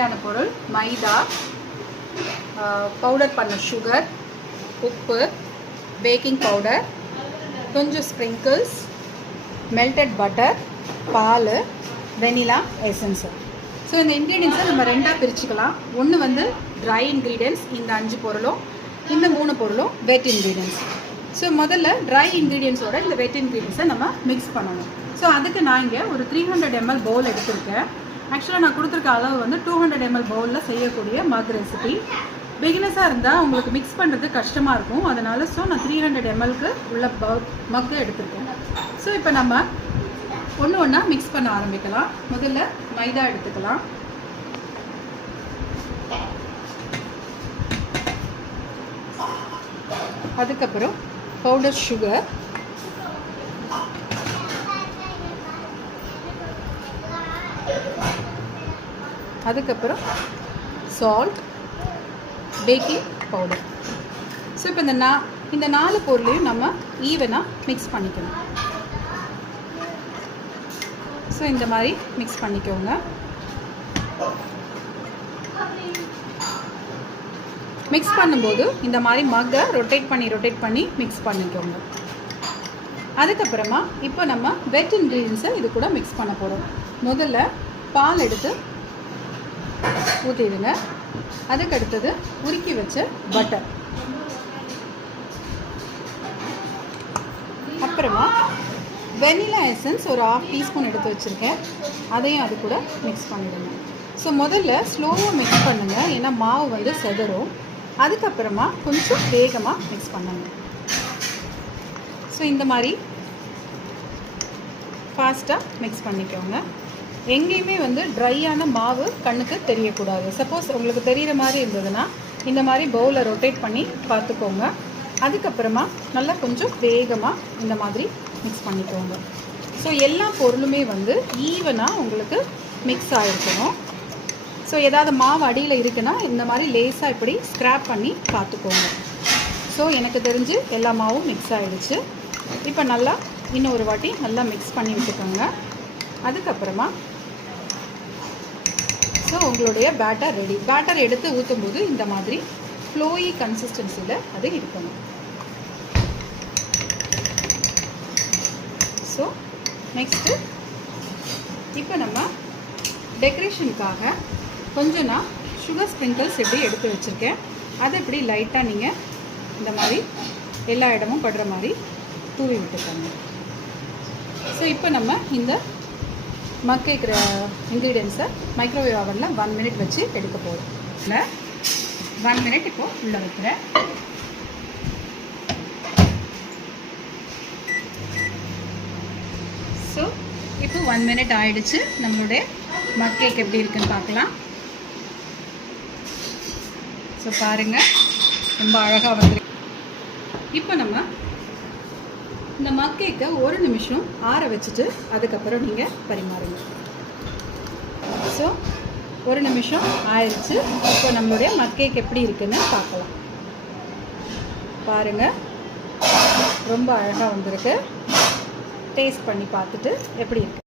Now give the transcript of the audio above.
தேவையான பொருள் மைதா, பவுடர் பண்ண சுகர், உப்பு, பேக்கிங் பவுடர், கொஞ்சம் ஸ்ப்ரிங்கிள்ஸ், மெல்டட் பட்டர், பால், வெனிலா எசன்ஸு. ஸோ இந்த இன்க்ரீடியன்ஸை நம்ம ரெண்டாக பிரிச்சுக்கலாம். ஒன்று வந்து ட்ரை இன்க்ரீடியன்ஸ், இந்த 5 பொருளும், இந்த 3 பொருளும் வெட் இன்க்ரீடியன்ஸ். ஸோ முதல்ல ட்ரை இன்க்ரீடியன்ஸோட இந்த வெட் இன்க்ரீடியன்ஸை நம்ம மிக்ஸ் பண்ணணும். ஸோ அதுக்கு நான் இங்கே ஒரு 300 ml பவுல் எடுத்திருக்கேன். ஆக்சுவலாக நான் கொடுத்துருக்க அளவு வந்து 200 ml பவுலில் செய்யக்கூடிய மக் ரெசிபி. பிகினஸாக இருந்தால் உங்களுக்கு மிக்ஸ் பண்ணுறது கஷ்டமாக இருக்கும், அதனால் நான் 300 mlக்கு உள்ள மக்கு எடுத்திருக்கேன். ஸோ இப்போ நம்ம ஒன்று ஒன்றா மிக்ஸ் பண்ண ஆரம்பிக்கலாம். முதல்ல மைதா எடுத்துக்கலாம். அதுக்கப்புறம் பவுடர் சுகர், அதுக்கப்புறம் சால்ட், பேக்கிங் பவுடர். ஸோ இப்போ இந்த 4 பொருளையும் நம்ம ஈவனாக மிக்ஸ் பண்ணிக்கணும். ஸோ இந்த மாதிரி மிக்ஸ் பண்ணிக்கோங்க. மிக்ஸ் பண்ணும்போது இந்த மாதிரி மக்கை ரொட்டேட் பண்ணி மிக்ஸ் பண்ணிக்கோங்க. அதுக்கப்புறமா இப்போ நம்ம வெட் இன்க்ரீடியன்ஸை இது கூட மிக்ஸ் பண்ண போகிறோம். முதல்ல பால் எடுத்து ஊற்றிடுங்க. அதுக்கடுத்தது உருக்கி வச்ச பட்டர், அப்புறமா வெனிலா எசன்ஸ் ஒரு 1/2 டீஸ்பூன் எடுத்து வச்சுருக்கேன், அதையும் அது கூட மிக்ஸ் பண்ணிடுங்க. ஸோ முதல்ல ஸ்லோவாக மிக்ஸ் பண்ணுங்கள், ஏன்னா மாவு வந்து செதறும். அதுக்கப்புறமா கொஞ்சம் வேகமாக மிக்ஸ் பண்ணுங்க. ஸோ இந்த மாதிரி ஃபாஸ்ட்டாக மிக்ஸ் பண்ணிக்கோங்க. எங்கேயுமே வந்து ட்ரையான மாவு கண்ணுக்கு தெரியக்கூடாது. சப்போஸ் உங்களுக்கு தெரிகிற மாதிரி இருந்ததுன்னா இந்த மாதிரி பவுலை ரொட்டேட் பண்ணி பார்த்துக்கோங்க. அதுக்கப்புறமா நல்லா கொஞ்சம் வேகமாக இந்த மாதிரி மிக்ஸ் பண்ணிக்கோங்க. ஸோ எல்லா பொருளுமே வந்து ஈவனாக உங்களுக்கு மிக்ஸ் ஆகிருக்கணும். ஸோ ஏதாவது மாவு அடியில் இருக்குன்னா இந்த மாதிரி லேஸாக இப்படி ஸ்க்ராப் பண்ணி பார்த்துக்கோங்க. ஸோ எனக்கு தெரிஞ்சு எல்லா மாவும் மிக்ஸ் ஆகிடுச்சு. இப்போ நல்லா இன்னும் ஒரு வாட்டி நல்லா மிக்ஸ் பண்ணி விட்டுக்கோங்க. அதுக்கப்புறமா ஸோ உங்களுடைய பேட்டர் ரெடி. பேட்டர் எடுத்து ஊற்றும்போது இந்த மாதிரி ஃப்ளோயி கன்சிஸ்டன்சியில் அது இருக்கணும். ஸோ நெக்ஸ்ட்டு இப்போ நம்ம டெக்கரேஷனுக்காக கொஞ்சம் நான் சுகர் ஸ்ப்ரிங்கிள்ஸ் இப்படி எடுத்து வச்சுருக்கேன். அதை இப்படி லைட்டாக நீங்கள் இந்த மாதிரி எல்லா இடமும் படுற மாதிரி தூவி விட்டுக்கோங்க. ஸோ இப்போ நம்ம இந்த மக்கைக்கிற இன்க்ரீடியன்ஸை மைக்ரோவேவ் ஓவனில் 1 minute வச்சு எடுக்க போகிறோம். இல்லை 1 minute இப்போது உள்ளே வைக்கிறேன். ஸோ இப்போ 1 minute ஆகிடுச்சு. நம்மளுடைய மக் கேக் எப்படி இருக்குன்னு பார்க்கலாம். ஸோ பாருங்கள், ரொம்ப அழகாக வந்துருக்கு. இப்போ நம்ம இந்த மக் கேக்கை 1 நிமிஷம் ஆற வச்சுட்டு அதுக்கப்புறம் நீங்கள் பரிமாறுங்க. ஸோ 1 நிமிஷம் ஆயிடுச்சு. இப்போ நம்மளுடைய மக் கேக் எப்படி இருக்குன்னு பார்க்கலாம். பாருங்கள், ரொம்ப அழகாக வந்திருக்கு. டேஸ்ட் பண்ணி பார்த்துட்டு எப்படி இருக்கு.